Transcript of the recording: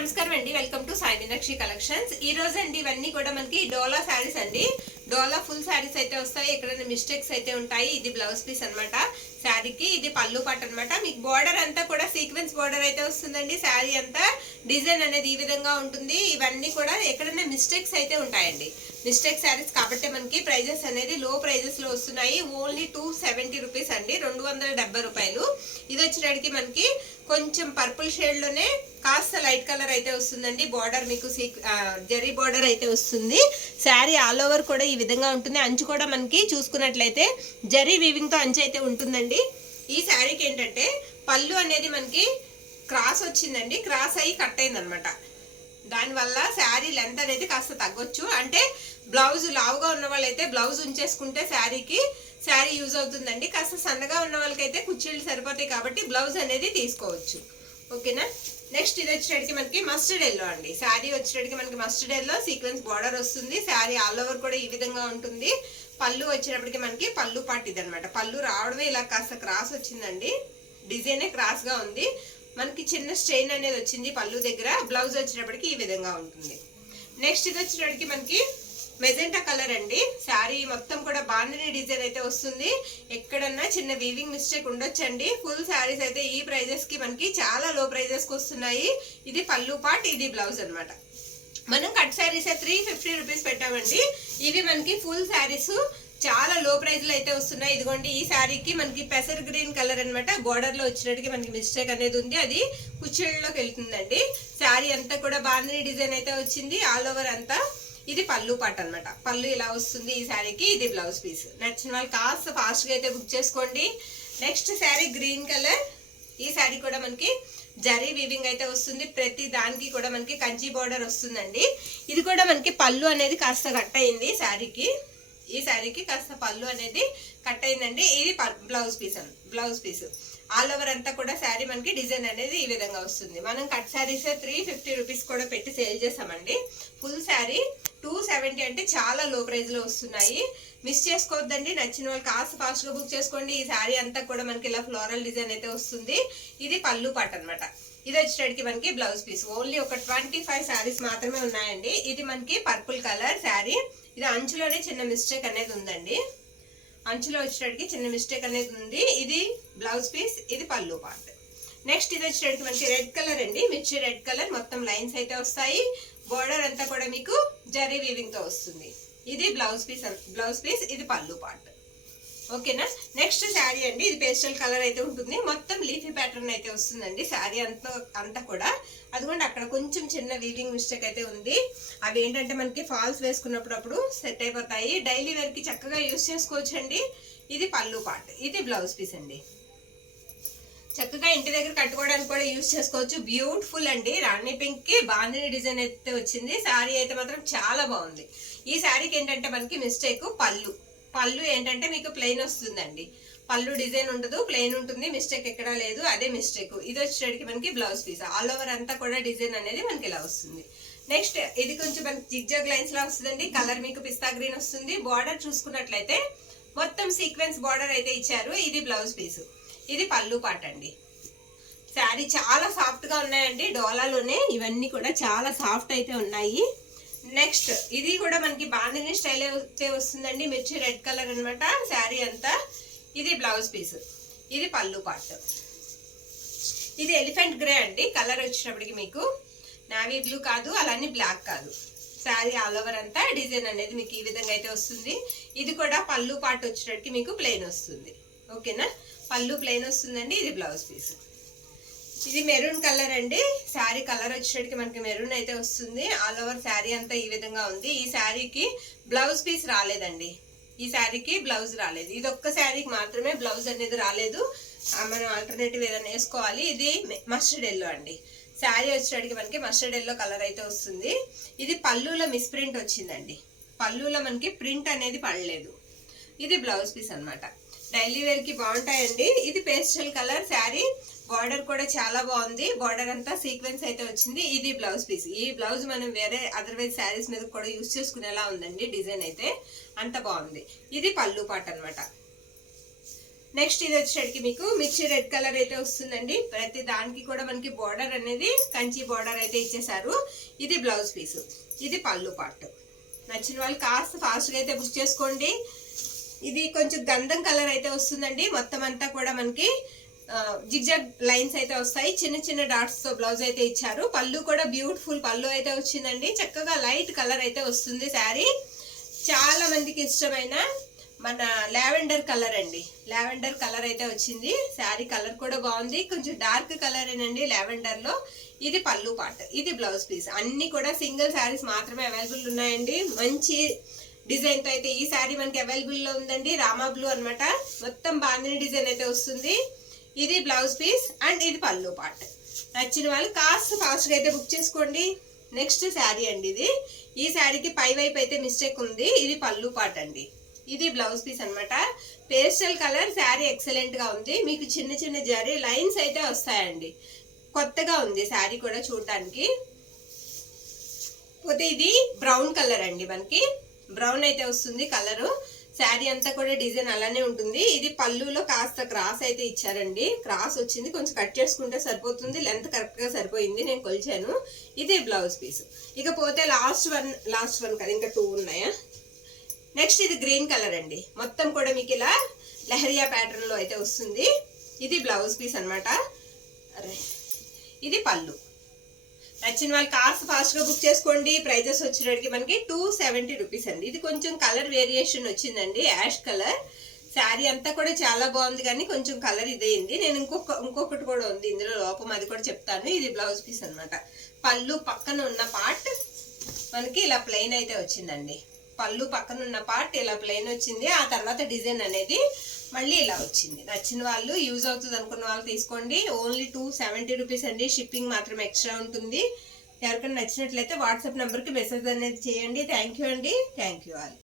నమస్కారం అండి, welcome to Sai Meenakshi collections. ఈ రోజు అండి ఇవన్నీ కూడా మనకి డోలా శారీస్ అండి. డోలా ఫుల్ శారీస్ అయితే వస్తాయి. ఎక్కడైనా మిస్టేక్స్ అయితే ఉంటాయి. ఇది బ్లౌజ్ పీస్ అన్నమాట శారీకి. ఇది పళ్ళు పాట అన్నమాట. మీకు బోర్డర్ అంతా కూడా సీక్వెన్స్ బోర్డర్ అయితే వస్తుందండి. శారీ అంతా డిజైన్ అనేది ఈ విధంగా ఉంటుంది. ఇవన్నీ కూడా ఎక్కడైనా మిస్టేక్స్ అయితే ఉంటాయండి. మిస్టేక్ శారీస్ కాబట్టి మనకి ప్రైజెస్ అనేది లో ప్రైజెస్ లో వస్తున్నాయి. ఓన్లీ 270 రూపీస్ అండి, 270 రూపాయలు. ఇది వచ్చేటికి మనకి కొంచెం పర్పుల్ షేడ్ లోనే కాస్త లైట్ కలర్ అయితే వస్తుందండి. బార్డర్ మీకు జరీ బార్డర్ అయితే వస్తుంది. శారీ ఆల్ ఓవర్ కూడా ఈ విధంగా ఉంటుంది. అంచు కూడా మనకి చూసుకున్నట్లయితే జరీ వీవింగ్ తో అంచు అయితే ఉంటుందండి. ఈ శారీకి ఏంటంటే పళ్ళు అనేది మనకి క్రాస్ వచ్చిందండి, క్రాస్ అయ్యి కట్ అయింది అనమాట. దానివల్ల శారీ లెంత్ అనేది కాస్త తగ్గొచ్చు. అంటే బ్లౌజ్ లావుగా ఉన్న వాళ్ళైతే బ్లౌజ్ ఉంచేసుకుంటే శారీ యూజ్ అవుతుందండి. కాస్త సన్నగా ఉన్న వాళ్ళకైతే కుర్చీలు సరిపోతాయి కాబట్టి బ్లౌజ్ అనేది తీసుకోవచ్చు. ఓకేనా. నెక్స్ట్ ఇది వచ్చేటికి మనకి మస్టర్డ్ ఎల్లో అండి. శారీ వచ్చేటికి మనకి మస్టర్డ్ ఎల్లో సీక్వెన్స్ బార్డర్ వస్తుంది. శారీ ఆల్ ఓవర్ కూడా ఈ విధంగా ఉంటుంది. పళ్ళు వచ్చేటప్పటికి మనకి పళ్ళు పాటు ఇది అనమాట. పళ్ళు రావడమే ఇలా కాస్త క్రాస్ వచ్చిందండి. డిజైనే క్రాస్ గా ఉంది. మనకి చిన్న స్ట్రెయిన్ అనేది వచ్చింది పళ్ళు దగ్గర. బ్లౌజ్ వచ్చేటప్పటికి ఈ విధంగా ఉంటుంది. నెక్స్ట్ ఇది వచ్చేటప్పటికి మనకి మెజెంటా కలర్ అండి. శారీ మొత్తం కూడా బాందిని డిజైన్ అయితే వస్తుంది. ఎక్కడన్నా చిన్న వీవింగ్ మిస్టేక్ ఉండొచ్చండి. ఫుల్ శారీస్ అయితే ఈ ప్రైజెస్ కి మనకి చాలా లో ప్రైజెస్ కి వస్తున్నాయి. ఇది పళ్ళు పార్ట్, ఇది బ్లౌజ్ అనమాట. మనం కట్ శారీస్ 350 రూపీస్ పెట్టామండి. ఇవి మనకి ఫుల్ శారీస్ చాలా లో ప్రైజ్ లో అయితే వస్తున్నాయి. ఇదిగోండి ఈ శారీకి మనకి పెసర్ గ్రీన్ కలర్ అనమాట. బోర్డర్ లో వచ్చినట్టుగా మనకి మిస్టేక్ అనేది ఉంది, అది కుచ్చిళ్ళలోకి వెళ్తుందండి. శారీ అంతా కూడా బాందిని డిజైన్ అయితే వచ్చింది ఆల్ ఓవర్ అంతా. ఇది పళ్ళు పాట అనమాట. పళ్ళు ఇలా వస్తుంది ఈ శారీకి. ఇది బ్లౌజ్ పీస్. నచ్చిన వాళ్ళు కాస్త ఫాస్ట్ గా అయితే బుక్ చేసుకోండి. Next sari green colour. ఈ శారీ కూడా మనకి జరీ వీవింగ్ అయితే వస్తుంది. ప్రతి దానికి కూడా మనకి కంచి బోర్డర్ వస్తుందండి. ఇది కూడా మనకి పళ్ళు అనేది కాస్త కట్ అయింది శారీకి. ఈ శారీకి కాస్త పళ్ళు అనేది కట్ అయిందండి. ఇది బ్లౌజ్ పీస్ ఆల్ ఓవర్ అంతా కూడా శారీ మనకి డిజైన్ అనేది ఈ విధంగా వస్తుంది. మనం కట్ శారీస్ 350 రూపీస్ కూడా పెట్టి సేల్ చేసామండి. ఫుల్ శారీ 270 అంటే చాలా లో ప్రైజ్ లో వస్తున్నాయి. మిస్ చేసుకోవద్దండి. నచ్చిన వాళ్ళు కాస్త ఫాస్ట్ గా బుక్ చేసుకోండి. ఈ శారీ అంతా కూడా మనకి ఇలా ఫ్లోరల్ డిజైన్ అయితే వస్తుంది. ఇది పళ్ళు పాట అనమాట. ఇది వచ్చేటికి మనకి బ్లౌజ్ పీస్. ఓన్లీ ఒక 25 శారీస్ మాత్రమే ఉన్నాయండి. ఇది మనకి పర్పుల్ కలర్ శారీ. ఇది అంచులోనే చిన్న మిస్టేక్ అనేది ఉందండి. అంచులో వచ్చేటికి చిన్న మిస్టేక్ అనేది ఉంది. ఇది బ్లౌజ్ పీస్, ఇది పళ్ళు పార్ట్. నెక్స్ట్ ఇది వచ్చేటికి మనకి రెడ్ కలర్ అండి. మిర్చి రెడ్ కలర్. మొత్తం లైన్స్ అయితే వస్తాయి. బోర్డర్ అంతా కూడా మీకు జరీ వీవింగ్ తో వస్తుంది. ఇది బ్లౌజ్ పీస్, ఇది పళ్ళు పార్ట్. ఓకేనా. నెక్స్ట్ శారీ అండి. ఇది పేస్టల్ కలర్ అయితే ఉంటుంది. మొత్తం లీఫీ ప్యాటర్న్ అయితే వస్తుందండి శారీ అంతా కూడా. అదిగోండి అక్కడ కొంచెం చిన్న వీవింగ్ మిస్టేక్ అయితే ఉంది. అవి ఏంటంటే మనకి ఫాల్స్ వేసుకున్నప్పుడు సెట్ అయిపోతాయి. డైలీ వేర్ కి చక్కగా యూజ్ చేసుకోవచ్చు అండి. ఇది పళ్ళు పార్ట్, ఇది బ్లౌజ్ పీస్ అండి. చక్కగా ఇంటి దగ్గర కట్టుకోవడానికి కూడా యూజ్ చేసుకోవచ్చు. బ్యూటిఫుల్ అండి. రాణి పింక్ కి బాందిని డిజైన్ అయితే వచ్చింది. శారీ అయితే మాత్రం చాలా బాగుంది. ఈ శారీకి ఏంటంటే మనకి మిస్టేక్ పళ్ళు ఏంటంటే మీకు ప్లెయిన్ వస్తుందండి. పళ్ళు డిజైన్ ఉండదు, ప్లెయిన్ ఉంటుంది. మిస్టేక్ ఎక్కడా లేదు, అదే మిస్టేక్. ఇది వచ్చేటికి మనకి బ్లౌజ్ పీస్. ఆల్ ఓవర్ అంతా కూడా డిజైన్ అనేది మనకి ఇలా వస్తుంది. నెక్స్ట్ ఇది కొంచెం మనకి జిగ్జాగ్ లైన్స్ లా వస్తుందండి. కలర్ మీకు పిస్తా గ్రీన్ వస్తుంది. బార్డర్ చూసుకున్నట్లయితే మొత్తం సీక్వెన్స్ బార్డర్ అయితే ఇచ్చారు. ఇది బ్లౌజ్ పీస్, ఇది పళ్ళు పాట అండి. శారీ చాలా సాఫ్ట్ గా ఉన్నాయండి. డోలాలోనే ఇవన్నీ కూడా చాలా సాఫ్ట్ అయితే ఉన్నాయి. నెక్స్ట్ ఇది కూడా మనకి బాందిని స్టైల్ అయితే వస్తుందండి. మిర్చి రెడ్ కలర్ అనమాట శారీ అంతా. ఇది బ్లౌజ్ పీస్, ఇది పళ్ళు పార్ట్. ఇది ఎలిఫెంట్ గ్రే అండి. కలర్ వచ్చినప్పటికి మీకు నావీ బ్లూ కాదు, అలానే బ్లాక్ కాదు. శారీ ఆల్ ఓవర్ అంతా డిజైన్ అనేది మీకు ఈ విధంగా అయితే వస్తుంది. ఇది కూడా పళ్ళు పార్ట్ వచ్చేటప్పటికి మీకు ప్లెయిన్ వస్తుంది. ఓకేనా. పళ్ళు ప్లెయిన్ వస్తుందండి. ఇది బ్లౌజ్ పీస్. ఇది మెరూన్ కలర్ అండి. శారీ కలర్ వచ్చేటికి మనకి మెరూన్ అయితే వస్తుంది. ఆల్ ఓవర్ శారీ అంతా ఈ విధంగా ఉంది. ఈ శారీకి బ్లౌజ్ పీస్ రాలేదండి. ఈ శారీకి బ్లౌజ్ రాలేదు. ఇది ఒక్క శారీకి మాత్రమే బ్లౌజ్ అనేది రాలేదు. మనం ఆల్టర్నేటివ్ ఏదైనా వేసుకోవాలి. ఇది మస్టర్డ్ ఎల్లో అండి. శారీ వచ్చేటికి మనకి మస్టర్డ్ ఎల్లో కలర్ అయితే వస్తుంది. ఇది పళ్ళులో మిస్ ప్రింట్ వచ్చిందండి. పళ్ళులో మనకి ప్రింట్ అనేది పడలేదు. ఇది బ్లౌజ్ పీస్ అనమాట. డైలీ వేర్ కి బాగుంటాయండి. ఇది పేస్టల్ కలర్ శారీ. బార్డర్ కూడా చాలా బాగుంది. బార్డర్ అంతా సీక్వెన్స్ అయితే వచ్చింది. ఇది బ్లౌజ్ పీస్. ఈ బ్లౌజ్ మనం వేరే అదర్వైజ్ శారీస్ మీద కూడా యూజ్ చేసుకునేలా ఉందండి. డిజైన్ అయితే అంత బాగుంది. ఇది పళ్ళు పాట అనమాట. నెక్స్ట్ ఇది వచ్చేటికి మీకు మిర్చి రెడ్ కలర్ అయితే వస్తుందండి. ప్రతి దానికి కూడా మనకి బోర్డర్ అనేది కంచి బోర్డర్ అయితే ఇచ్చేసారు. ఇది బ్లౌజ్ పీసు, ఇది పళ్ళు పార్ట్. నచ్చిన వాళ్ళు కాస్త ఫాస్ట్గా అయితే బుక్ చేసుకోండి. ఇది కొంచెం గంధం కలర్ అయితే వస్తుందండి. మొత్తం అంతా కూడా మనకి జిగ్జాగ్ లైన్స్ అయితే వస్తాయి. చిన్న చిన్న డాట్స్ తో బ్లౌజ్ అయితే ఇచ్చారు. పళ్ళు కూడా బ్యూటిఫుల్ పళ్ళు అయితే వచ్చిందండి. చక్కగా లైట్ కలర్ అయితే వస్తుంది శారీ. చాలా మందికి ఇష్టమైన మన లావెండర్ కలర్ అండి. లావెండర్ కలర్ అయితే వచ్చింది. శారీ కలర్ కూడా బాగుంది. కొంచెం డార్క్ కలర్ ఏనండి లావెండర్ లో. ఇది పళ్ళు పార్ట్, ఇది బ్లౌజ్ పీస్. అన్ని కూడా సింగిల్ శారీస్ మాత్రమే అవైలబుల్ ఉన్నాయండి. మంచి డిజైన్ తో అయితే ఈ శారీ మనకి అవైలబుల్ లో ఉందండి. రామా బ్లూ అనమాట. మొత్తం బాందిని డిజైన్ అయితే వస్తుంది. ఇది బ్లౌజ్ పీస్ అండ్ ఇది పళ్ళు పార్ట్. నచ్చిన వాళ్ళు కాస్త ఫాస్ట్ గా అయితే బుక్ చేసుకోండి. నెక్స్ట్ శారీ అండి ఇది. ఈ శారీకి పై వైపు అయితే మిస్టేక్ ఉంది. ఇది పళ్ళు పార్ట్ అండి. ఇది బ్లౌజ్ పీస్ అనమాట. Pastel colour. శారీ ఎక్సలెంట్ గా ఉంది. మీకు చిన్న చిన్న జరీ లైన్స్ అయితే వస్తాయండి. కొత్తగా ఉంది శారీ కూడా చూడటానికి. పోతే ఇది బ్రౌన్ కలర్ అండి. మనకి బ్రౌన్ అయితే వస్తుంది కలరు. శారీ అంతా కూడా డిజైన్ అలానే ఉంటుంది. ఇది పళ్ళులో కాస్త క్రాస్ అయితే ఇచ్చారండి. క్రాస్ వచ్చింది, కొంచెం కట్ చేసుకుంటే సరిపోతుంది. లెంత్ కరెక్ట్ గా సరిపోయింది, నేను కొలిచాను. ఇది బ్లౌజ్ పీస్. ఇకపోతే లాస్ట్ వన్ కదా, ఇంకా 2 ఉన్నాయా. నెక్స్ట్ ఇది గ్రీన్ కలర్ అండి. మొత్తం కూడా మీకు ఇలా లహరియా ప్యాటర్న్ లో అయితే వస్తుంది. ఇది బ్లౌజ్ పీస్ అనమాట. ఇది పళ్ళు. నచ్చిన వాళ్ళు కాస్త ఫాస్ట్ గా బుక్ చేసుకోండి. ప్రైజెస్ వచ్చేటికి మనకి 270 రూపీస్ అండి. ఇది కొంచెం కలర్ వేరియేషన్ వచ్చిందండి, యాష్ కలర్. శారీ అంతా కూడా చాలా బాగుంది, కానీ కొంచెం కలర్ ఇదైంది. నేను ఇంకొకటి కూడా ఉంది ఇందులో లోపం, అది కూడా చెప్తాను. ఇది బ్లౌజ్ పీస్ అనమాట. పళ్ళు పక్కన ఉన్న పార్ట్ మనకి ఇలా ప్లెయిన్ అయితే వచ్చిందండి. పళ్ళు పక్కన ఉన్న పార్ట్ ఇలా ప్లెయిన్ వచ్చింది. ఆ తర్వాత డిజైన్ అనేది మళ్ళీ ఇలా వచ్చింది. నచ్చిన వాళ్ళు, యూజ్ అవుతుంది అనుకున్న వాళ్ళు తీసుకోండి. ఓన్లీ 270 రూపీస్ అండి. షిప్పింగ్ మాత్రం ఎక్స్ట్రా ఉంటుంది. ఎవరికైనా నచ్చినట్లయితే వాట్సాప్ నెంబర్కి మెసేజ్ అనేది చేయండి. థ్యాంక్ యూ అండి. Thank you all.